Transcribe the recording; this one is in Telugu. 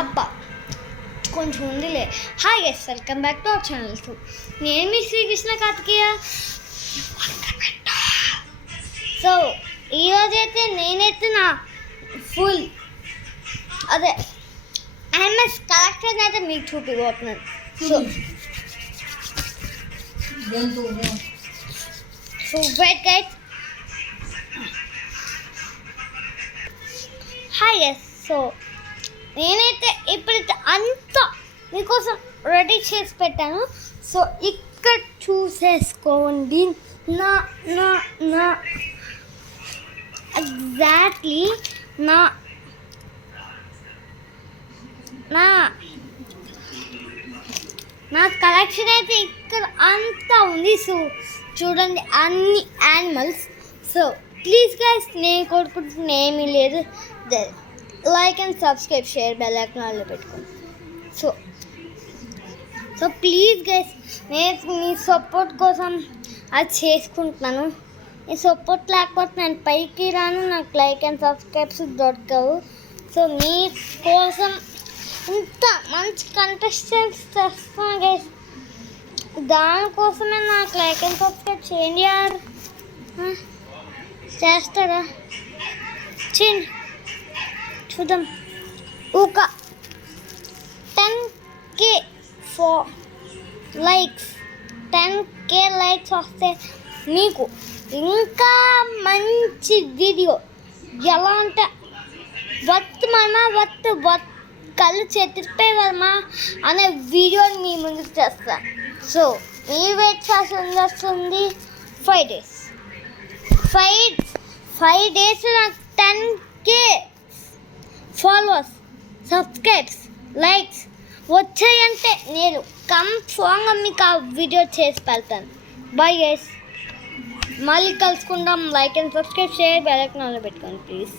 అబ్బా కొంచెం ఉందిలే. Hi guys, welcome back to our channel. నేను మీ శ్రీకృష్ణ కార్తికేయ. సో ఈరోజైతే నేనైతే నా ఫుల్ ఎంఎస్ కలెక్షన్ అయితే మీకు చూపిపోతున్నాను. So wait guys. Hi guys, so నేనైతే ఇప్పుడైతే అంతా మీకోసం రెడీ చేసి పెట్టాను. సో ఇక్కడ చూసేసుకోండి. నా నా నా ఎగ్జాక్ట్లీ నా నా నా కలెక్షన్ అయితే ఇక్కడ అంతా ఉంది. సో చూడండి, అన్ని యానిమల్స్. సో ప్లీజ్ గైస్, నేను కోరుకుంటున్న ఏమీ లేదు, like and subscribe, share, bell icon ఆన్లో పెట్టుకోండి. సో ప్లీజ్ గైస్, నేను మీ సపోర్ట్ కోసం అది చేసుకుంటున్నాను. ఈ సపోర్ట్ లేకపోతే నేను పైకి రాను, నాకు లైక్ అండ్ సబ్స్క్రైబ్స్ దొరకవు. సో మీ కోసం ఇంత మంచి కంటెస్టెంట్స్ చేస్తాను గైస్, దానికోసమే నాకు లైక్ అండ్ సబ్స్క్రైబ్ చేయండి. యార్ చేస్తారా? చేయండి, చూద్దాం. ఒక 10K లైక్స్ 10K లైక్స్ వస్తే మీకు ఇంకా మంచి వీడియో, ఎలా అంటే వత్తు మామా వత్తు కళ్ళు చెతిరిపోయి వర్మా అనే వీడియోని మీ ముందుకు చేస్తాను. సో మీ వెయిట్ చేసి వస్తుంది 5 days. 5 days నాకు 10K ఫాలోవర్స్, సబ్స్క్రైబ్స్, లైక్స్ వచ్చాయంటే నేను కన్ఫర్మ్గా మీకు ఆ వీడియో చేసి పెడతాను. బాయ్ గైస్, మళ్ళీ కలుసుకుందాం. Like and subscribe, share, bell icon ఆన్లో పెట్టుకోండి ప్లీజ్.